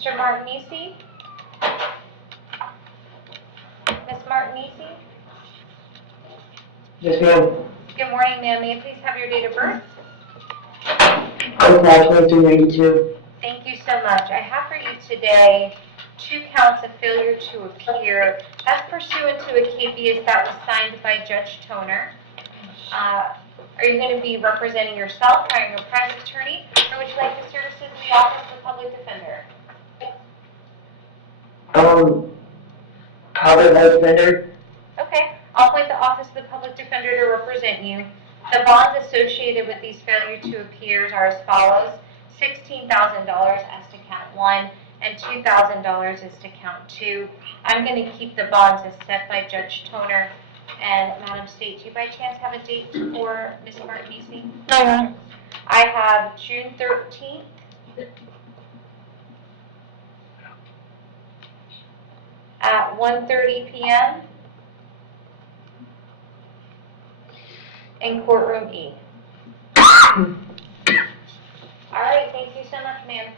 Mr. Martinisi? Ms. Martinisi? Yes, ma'am. Good morning, ma'am. May I please have your date of birth? 2292. Thank you so much. I have for you today 2 counts of failure to appear. That's pursuant to a caveat that was signed by Judge Toner. Are you going to be representing yourself, hiring a private attorney, or would you like the services of the Office of the Public Defender? Public defender. Okay, I'll appoint the Office of the Public Defender to represent you. The bonds associated with these failure to appears are as follows: $16,000 as to count 1 and $2,000 as to count 2. I'm going to keep the bonds as set by Judge Toner. And Madam State, do you by chance have a date for Ms. Martinisi? No, Your Honor. I have June 13th. At 1:30 p.m. in courtroom E. All right, thank you so much, ma'am.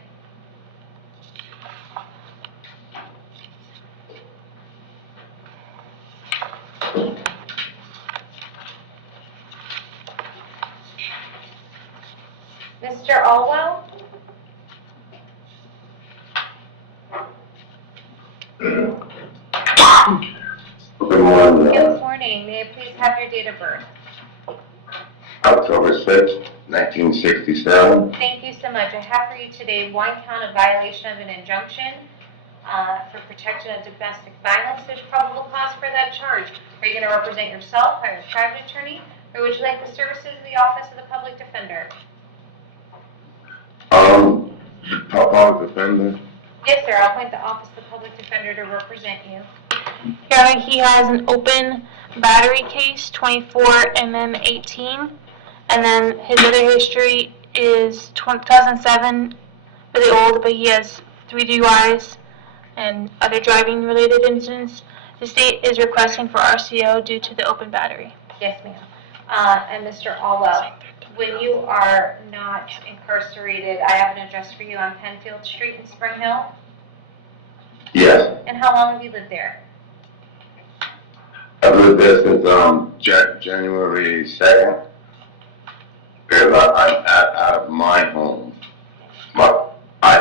Mr. Alwell? Good morning. Good morning. May I please have your date of birth? October 6th, 1967. Thank you so much. I have for you today 1 count of violation of an injunction for protection of domestic violence. There's probable cause for that charge. Are you going to represent yourself, hire a private attorney, or would you like the services of the Office of the Public Defender? Public defender. Yes, sir. I'll appoint the Office of the Public Defender to represent you. Your Honor, he has an open battery case, 24 mm 18, and then his other history is 2007, really old, but he has 3 DUIs and other driving related incidents. The state is requesting for RCO due to the open battery. Yes, ma'am. And Mr. Alwell, when you are not incarcerated, I have an address for you on Penfield Street in Spring Hill. Yes. And how long have you lived there? I've lived there since January 2nd. Because I'm out of my home. But I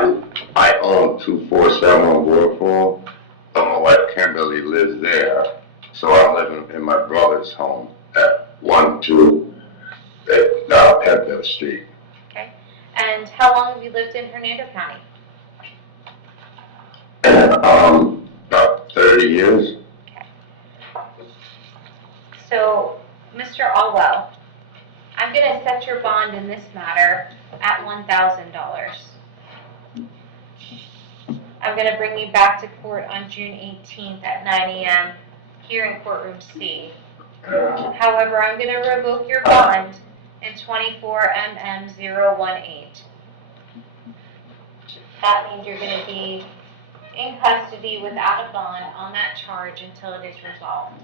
own 247 Whirlpool, but my wife Kimberly lives there. So I'm living in my brother's home at 12 Penfield Street. Okay. And how long have you lived in Hernando County? About 30 years. Okay. So, Mr. Alwell, I'm going to set your bond in this matter at $1,000. I'm going to bring you back to court on June 18th at 9 a.m. here in courtroom C. However, I'm going to revoke your bond in 24 mm 018. That means you're going to be in custody without a bond on that charge until it is resolved.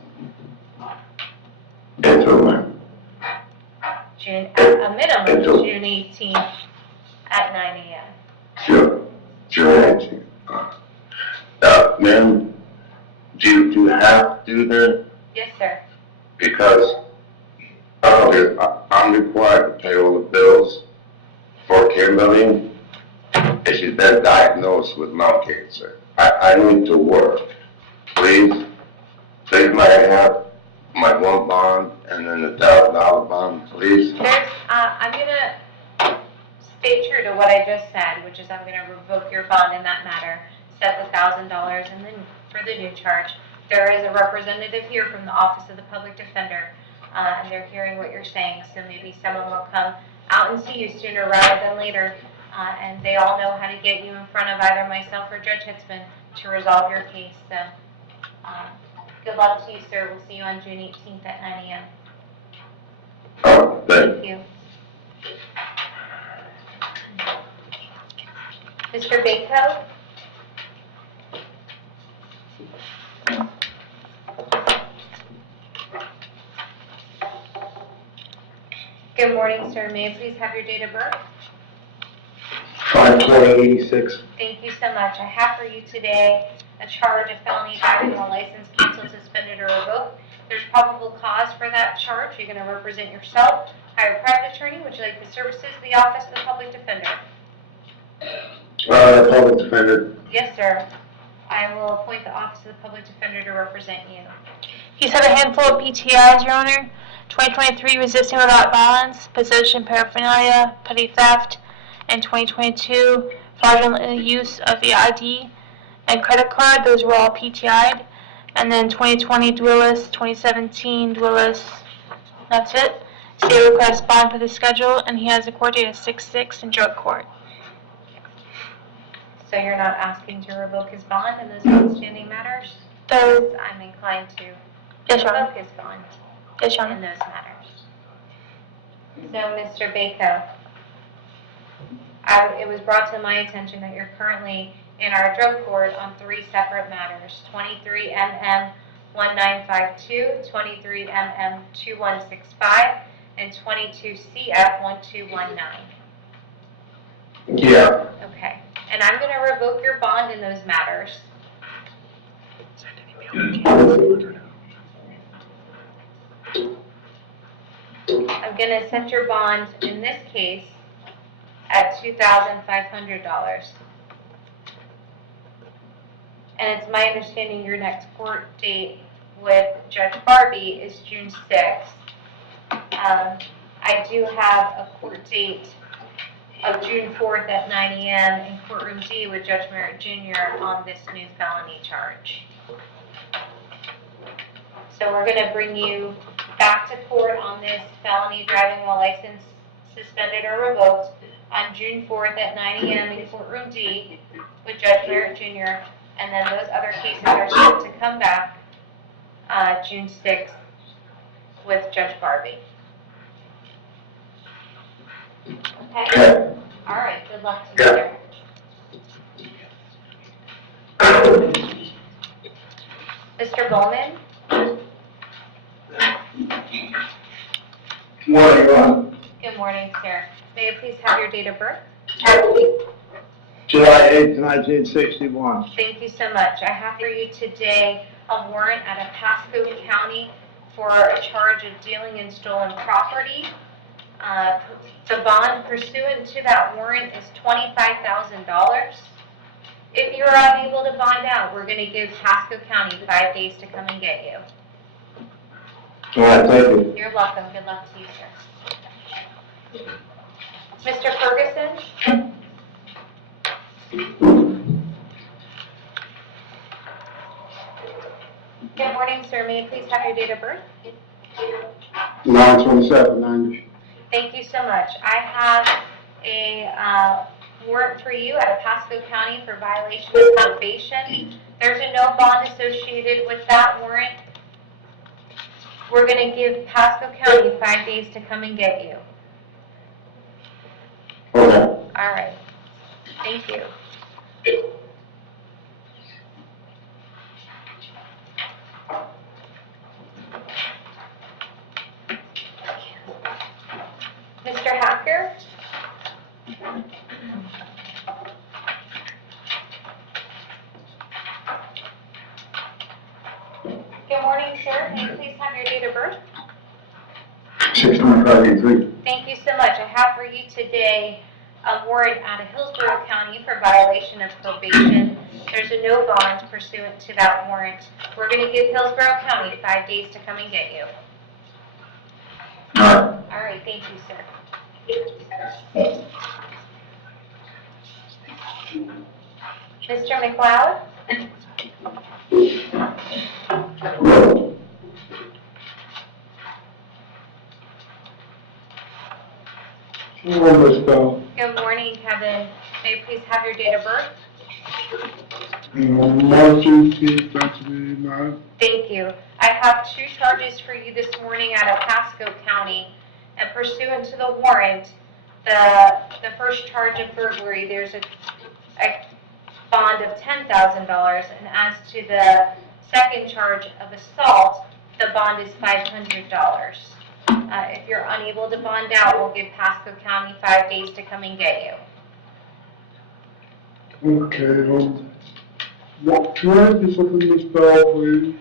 Until when? A minimum of June 18th at 9 a.m. Sure. June 18th. Ma'am, do you have to do that? Yes, sir. Because I'm required to pay all the bills for Kimberly, and she's been diagnosed with lung cancer. I need to work. Please let I have my 1 bond and then the $1,000 bond, please. I'm going to stay true to what I just said, which is I'm going to revoke your bond in that matter, set the $1,000, and then for the new charge, there is a representative here from the Office of the Public Defender, and they're hearing what you're saying, so maybe someone will come out and see you sooner rather than later, and they all know how to get you in front of either myself or Judge Hitzman to resolve your case. So good luck to you, sir. We'll see you on June 18th at 9 a.m. Thank you. Mr. Baco? Good morning, sir. May I please have your date of birth? 5/12/1969. 2086. Thank you so much. I have for you today a charge of felony driving while license canceled, suspended, or revoked. There's probable cause for that charge. You're going to represent yourself. Hire a private attorney. Would you like the services of the Office of the Public Defender? Public defender. Yes, sir. I will appoint the Office of the Public Defender to represent you. He's had a handful of PTIs, Your Honor. 2023, resisting without violence, possession, paraphernalia, petty theft, and 2022, fraudulent use of the ID and credit card. Those were all PTI'd. And then 2020, Dwellis, 2017, Dwellis. That's it. State requests bond for the schedule, and he has a court date of 6/6 in drug court. So you're not asking to revoke his bond in those outstanding matters? So, I'm inclined to yes, Your Honor. revoke his bond Yes, Your in Honor. those matters. So, Mr. Bako, it was brought to my attention that you're currently in our drug court on 3 separate matters, 23 MM 1952, 23 MM 2165, and 22 CF 1219. Yeah. Okay, and I'm going to revoke your bond in those matters. I'm going to set your bond in this case at $2,500. And it's my understanding your next court date with Judge Barbie is June 6th. I do have a court date of June 4th at 9 a.m. in courtroom D with Judge Merritt Jr. on this new felony charge. So we're going to bring you back to court on this felony driving while license suspended or revoked on June 4th at 9 a.m. in courtroom D with Judge Merritt Jr. And then those other cases are set to come back June 6th with Judge Barbie. Okay? All right, good luck to you there. Mr. Bowman? Morning, Ron. Good morning, sir. May I please have your date of birth? July 8th, 1961. Thank you so much. I have for you today a warrant out of Pasco County for a charge of dealing in stolen property. The bond pursuant to that warrant is $25,000. If you're unable to bond out, we're going to give Pasco County 5 days to come and get you. All right, thank you. You're welcome. Good luck to you, sir. Mr. Ferguson? Good morning, sir. May I please have your date of birth? 9/27/90. Thank you so much. I have a warrant for you out of Pasco County for violation of probation. There's a no bond associated with that warrant. We're going to give Pasco County 5 days to come and get you. Okay. All right. Thank you. Mr. Hacker? Good morning, sir. May you please have your date of birth? 6/25/83. Thank you so much. I have for you today a warrant out of Hillsborough County for violation of probation. There's a no bond pursuant to that warrant. We're going to give Hillsborough County 5 days to come and get you. All right. All right, thank you, sir. Mr. McLeod? Good morning, Kevin. May I please have your date of birth? March 18th, 1989. Thank you. I have 2 charges for you this morning out of Pasco County. And pursuant to the warrant, the first charge of burglary, there's a bond of $10,000. And as to the second charge of assault, the bond is $500. If you're unable to bond out, we'll give Pasco County 5 days to come and get you. Okay, what, can I ask you something, Ms. Bell, please?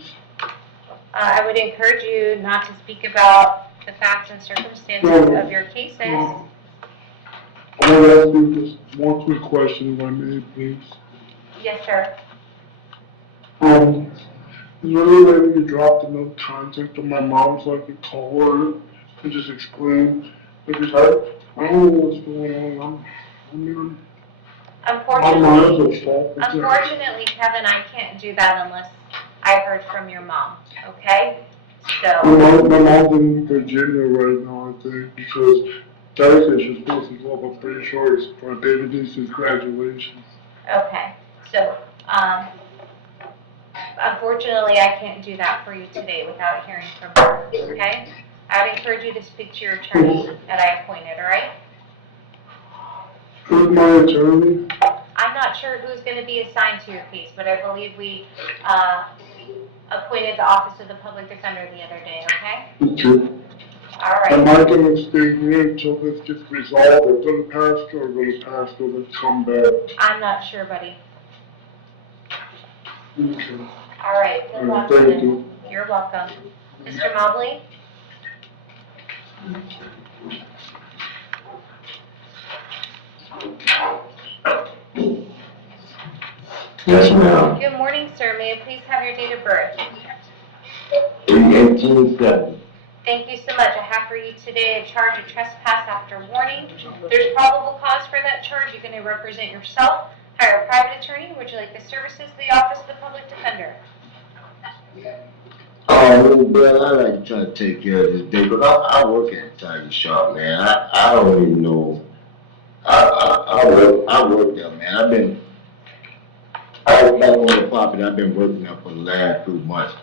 I would encourage you not to speak about the facts and circumstances of your cases. I want to ask you just one quick question, if I may, please. Yes, sir. Is there any way we could drop the no contact of my mom so I could call her and just explain? Because I don't know what's going on. My mom's Unfortunately, at fault. unfortunately, Kevin, I can't do that unless I heard from your mom, okay? My So, mom's in Virginia right now, I think, because Thursday she's supposed to go up. I'm pretty sure it's for David Easton's graduation. okay, so, unfortunately, I can't do that for you today without hearing from her, okay? I would encourage you to speak to your attorney that I appointed, all right? Who's my attorney? I'm not sure who's gonna be assigned to your case, but I believe we, appointed the Office of the Public Defender the other day, okay? Okay. All Am right. I gonna stay here until this gets resolved, or gonna pass, or gonna pass, or then come back? I'm not sure, buddy. Okay. All right, good luck. Thank you. You're welcome. Mr. Mobley? Yes, ma'am. Good morning, sir. May I please have your date of birth? 1870. Thank you so much. I have for you today a charge of trespass after warning. There's probable cause for that charge. You're going to represent yourself, hire a private attorney. Would you like the services of the Office of the Public Defender? Oh, well, I like to try to take care of this day, because I work at the Tiger Shop, man. I don't even know. I work there, man. I was back on the property. I've been working there for the last 2 months.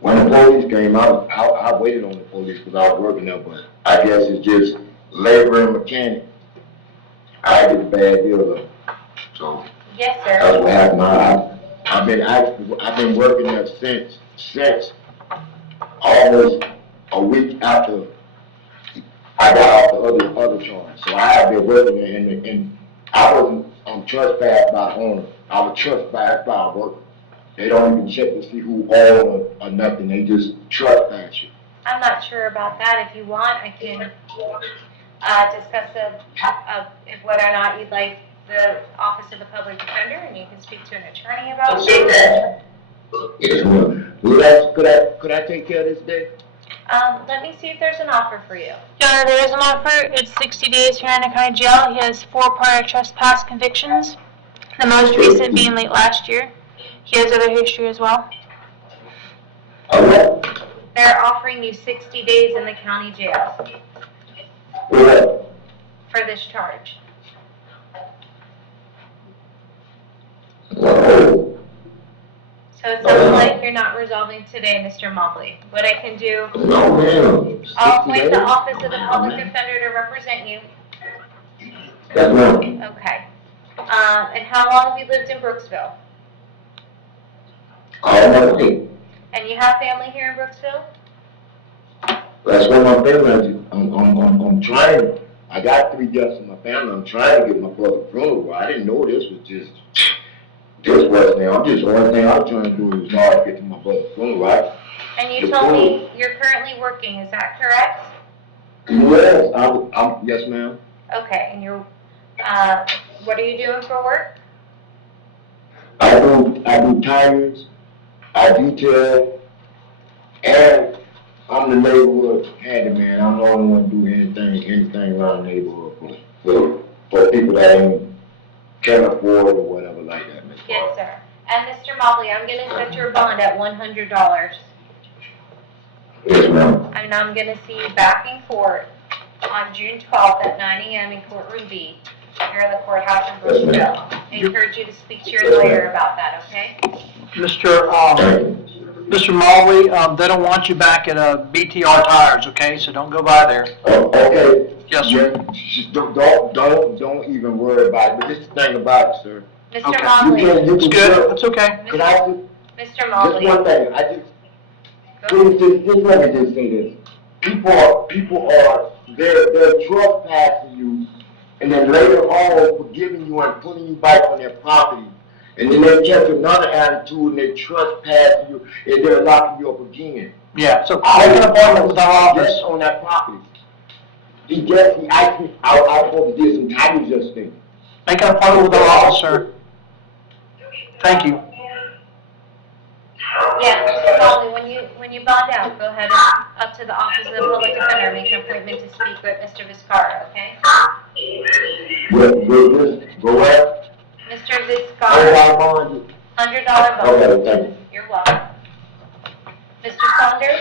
When the police came out, I waited on the police because I was working there, but I guess it's just labor and mechanic. I get a bad deal of it. So Yes, that's sir. what happened. I've been working there since almost a week after I got off the other charge. So I have been working there, and I wasn't trespassed by the owner. I was trespassed by a worker. They don't even check to see who owned or nothing. They just trespass you. I'm not sure about that. If you want, I can discuss if whether or not you'd like the Office of the Public Defender, and you can speak to an attorney about it. Yes, ma'am. Could I take care of this day? Let me see if there's an offer for you. Your Honor, there is an offer. It's 60 days here in Hernando County Jail. He has 4 prior trespass convictions, the most recent being late last year. He has other history as well. Okay. They're offering you 60 days in the county jail What? for this charge. No. So it sounds like you're not resolving today, Mr. Mobley. What I can do, No, ma'am. I'll 60 appoint the days? Office of the Public Defender to represent you. Yes, ma'am. Okay. And how long have you lived in Brooksville? All my way. And you have family here in Brooksville? That's what my family is. I'm trying. I got 3 deaths in my family. I'm trying to get my brother funeral. I didn't know this was just this was now. The only thing I'm trying to do is now get to my brother's funeral, right? And you told me you're currently working, is that correct? Yes, yes, ma'am. Okay, and you're, what are you doing for work? I do tires, I detail, and I'm the neighborhood handyman. I'm the only one to do anything around the neighborhood for people that can't afford or whatever like that. Ms. Yes, Barber. sir. And Mr. Mobley, I'm gonna set your bond at $100. Yes, ma'am. And I'm gonna see you back in court on June 12th at 9 a.m. in courtroom B, here in the courthouse in Yes, ma'am. Brooksville. I encourage you to speak to your lawyer about that, okay? Mr. Mobley, they don't want you back at BTR Tires, okay? So don't go by there. Okay. Yes, sir. Yeah, just don't even worry about it. But this is the thing about it, sir. Mr. Okay. Mobley, It's good. That's okay. Can I just, Mr. just Mobley, one thing, go. just let me just say this. People are, they're trespassing you and then later on forgiving you and putting you back on their property. And then they catch another attitude and they trespass you and they're locking you up again. Yeah, so make an appointment with our office. Yes, on that property. He asked me, I was supposed to do some title adjusting. Make an appointment with our office, sir. Thank you. Yeah, Mr. Foley, when you bond out, go ahead up to the office of the public defender, make an appointment to speak with Mr. Viscara, okay? Go where? Mr. Viscara, Bond. $100 bond. Okay, thank you. You're welcome. Mr. Saunders?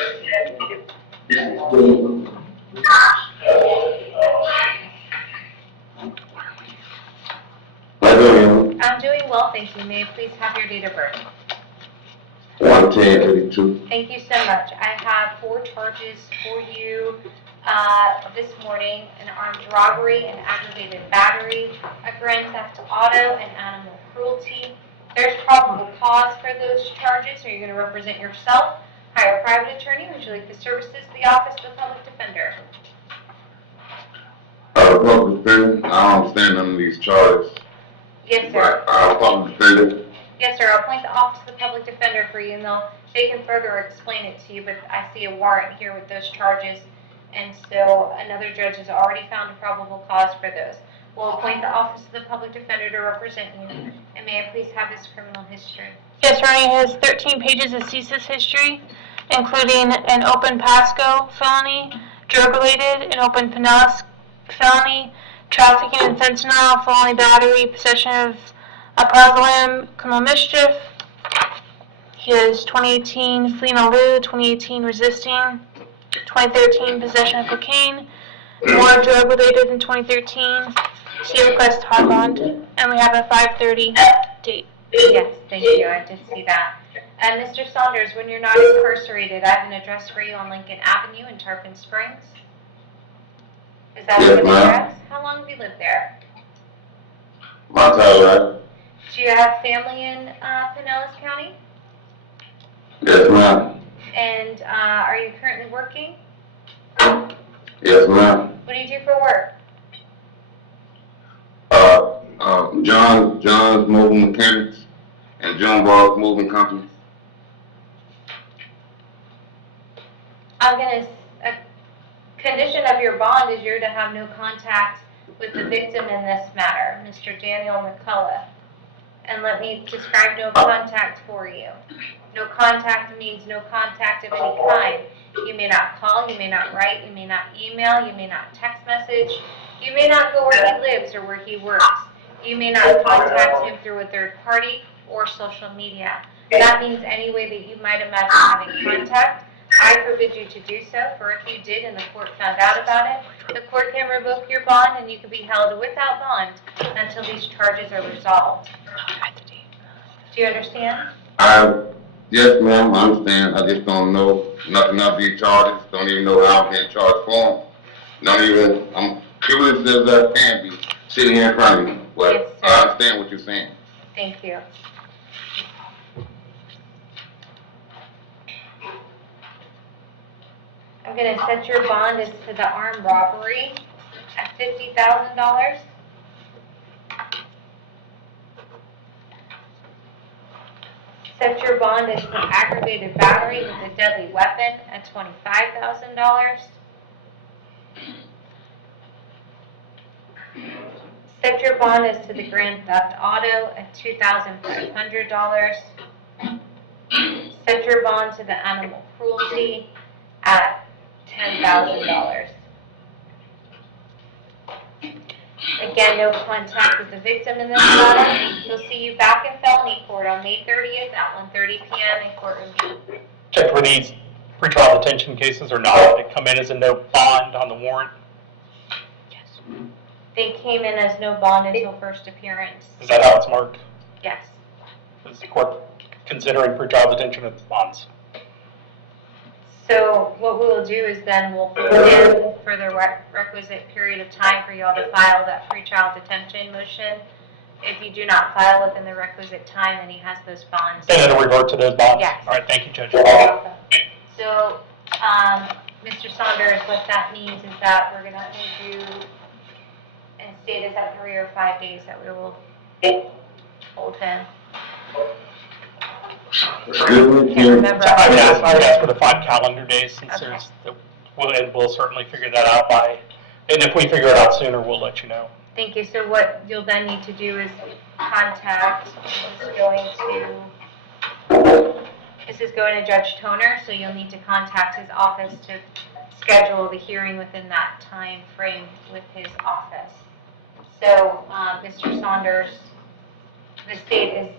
I'm doing well, thank you. May I please have your date of birth? 11082. Thank you so much. I have 4 charges for you this morning: an armed robbery, an aggravated battery, a grand theft auto, and animal cruelty. There's probable cause for those charges. Are you going to represent yourself, hire a private attorney, or would you like the services of the office of the public defender? Public defender, I don't understand none of these charges. Yes, sir. But, public defender, Yes, sir. I'll appoint the office of the public defender for you, and they can further explain it to you. But I see a warrant here with those charges, and so another judge has already found a probable cause for those. We'll appoint the office of the public defender to represent you. And may I please have his criminal history? Yes, Ronnie has 13 pages of CSIS history, including an open Pasco felony, drug-related, an open Pinellas felony, trafficking in fentanyl, felony battery, possession of a plasma, criminal mischief. He has 2018 fleeing elude, 2018 resisting, 2013 possession of cocaine, more drug-related in 2013, C request hard bond, and we have a 5:30 date. Yes, thank you. I did see that. And Mr. Saunders, when you're not incarcerated, I have an address for you on Lincoln Avenue in Tarpon Springs. Is that a Yes, good ma'am. address? How long have you lived there? my title, Do you have family in Pinellas County? yes, ma'am. And are you currently working? Yes, ma'am. What do you do for work? John's Mobile Mechanics and John Ball's Moving Company. A condition of your bond is you're to have no contact with the victim in this matter, Mr. Daniel McCullough. And let me describe no contact for you. No contact means no contact of any kind. You may not call, you may not write, you may not email, you may not text message, you may not go where he lives or where he works. You may not contact him through a third party or social media. That means any way that you might imagine having contact, I forbid you to do so, for if you did and the court found out about it, the court can revoke your bond and you can be held without bond until these charges are resolved. Do you understand? Yes, ma'am, I understand. I just don't know nothing of these charges. Don't even know how I'm being charged for them. I'm curious as I can be sitting here in front of you. But Yes, sir. I understand what you're saying. Thank you. I'm going to set your bond as to the armed robbery at $50,000. Set your bond as to aggravated battery with a deadly weapon at $25,000. Set your bond as to the grand theft auto at $2,500. Set your bond to the animal cruelty at $10,000. Again, no contact with the victim in this matter. We'll see you back in felony court on May 30th at 1:30 p.m. in courtroom B. Check for these pretrial detention cases or not. They come in as a no bond on the warrant. They came in as no bond until first appearance. Is that how it's marked? Yes. Is the court considering pretrial detention as bonds? So what we will do is then we'll put in for the requisite period of time for y'all to file that pretrial detention motion. If you do not file within the requisite time, then he has those bonds. Then it'll revert to those bonds? Yes. All right, thank you, Judge. You're welcome. So, Mr. Saunders, what that means is that we're going to hold you and state is at 3 or 5 days that we will hold him. It's good. Can't remember. I would ask for the 5 calendar days since there's, we'll certainly figure that out and if we figure it out sooner, we'll let you know. Thank you. So what you'll then need to do is contact, this is going to Judge Toner, so you'll need to contact his office to schedule the hearing within that time frame with his office. So, Mr. Saunders, the state is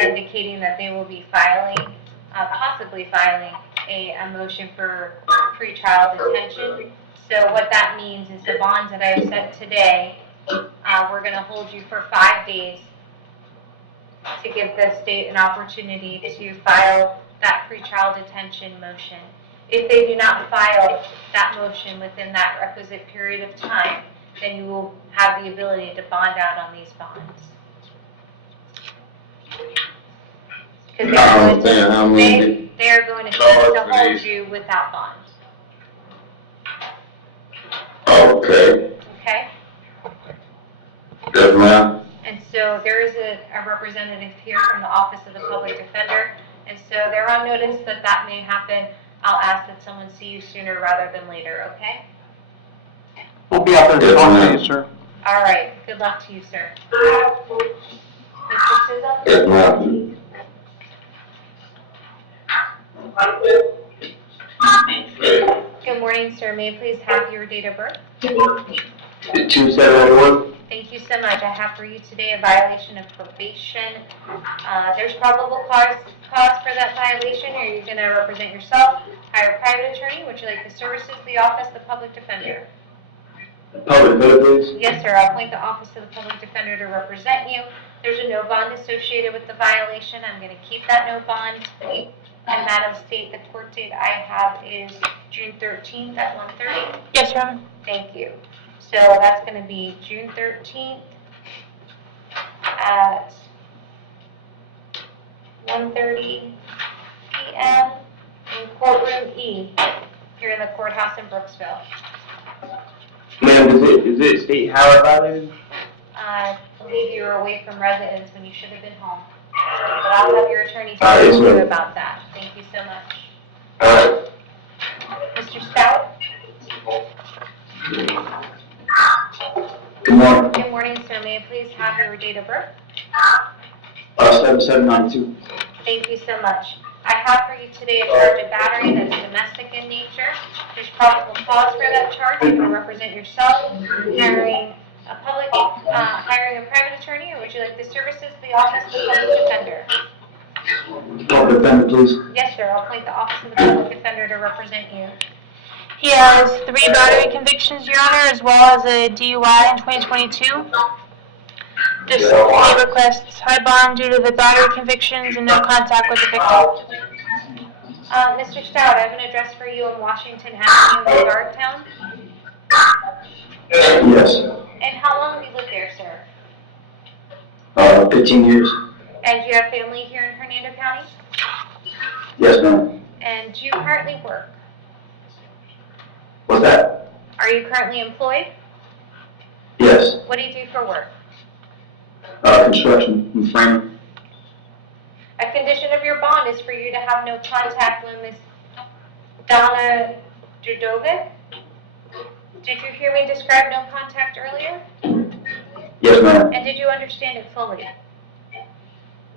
indicating that they will be filing, possibly filing a motion for pretrial detention. So what that means is the bonds that I have set today, we're going to hold you for 5 days to give the state an opportunity to file that pretrial detention motion. If they do not file that motion within that requisite period of time, then you will have the ability to bond out on these bonds. Because they are going to hold you without bond. Okay, Okay? yes, ma'am. And so there is a representative here from the Office of the Public Defender, and so they're on notice that that may happen. I'll ask that someone see you sooner rather than later, okay? We'll be out there to talk to you, sir. All right, good luck to you, sir. Mr. Chisholm? Yes, ma'am. Good morning, sir. May I please have your date of birth? 2701. Thank you so much. I have for you today a violation of probation. There's probable cause for that violation. Are you going to represent yourself, hire a private attorney? Would you like the services of the Office of the Public Defender? Public defender, please. Yes, sir. I'll appoint the Office of the Public Defender to represent you. There's a no bond associated with the violation. I'm going to keep that no bond. And Madam State, the court date I have is June 13th at 1:30. Yes, Your Honor. Thank you. So that's going to be June 13th at 1:30 p.m. in courtroom E here in the courthouse in Brooksville. Ma'am, is it state highway violated? I believe you were away from residence when you should have been home. But I'll have your attorney talk Yes, to you ma'am. about that. Thank you so much. Alright. Mr. Stout? Good morning. Good morning, sir. May I please have your date of birth? 7792. Thank you so much. I have for you today a charge of battery that's domestic in nature. There's probable cause for that charge. You can represent yourself, hiring a private attorney, or would you like the services of the Office of the Public Defender? Public defender, please. Yes, sir. I'll appoint the Office of the Public Defender to represent you. He has 3 battery convictions, Your Honor, as well as a DUI in 2022. This he requests high bond due to the battery convictions and no contact with the victim. Mr. Stout, I have an address for you in Washington Avenue in Bardstown. Yes. And how long have you lived there, sir? 15 years. And do you have family here in Hernando County? Yes, ma'am. And do you currently work? What's that? Are you currently employed? Yes. What do you do for work? Construction and framing. A condition of your bond is for you to have no contact with Ms. Donna Judovic. Did you hear me describe no contact earlier? Yes, ma'am. And did you understand it fully?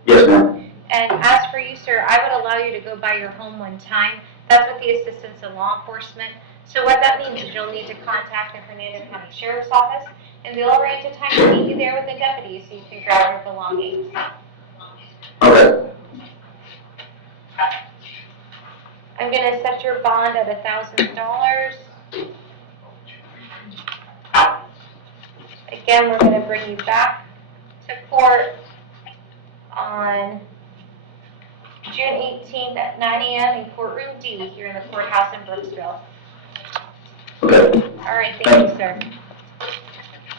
Yes, ma'am. And as for you, sir, I would allow you to go by your home one time. That's with the assistance of law enforcement. So what that means is you'll need to contact the Hernando County Sheriff's Office, and they'll arrange a time to meet you there with a deputy so you can grab your belongings. Okay. I'm going to set your bond at $1,000. Again, we're going to bring you back to court on June 18th at 9 a.m. in courtroom D here in the courthouse in Brooksville. Okay. All right, thank you, sir.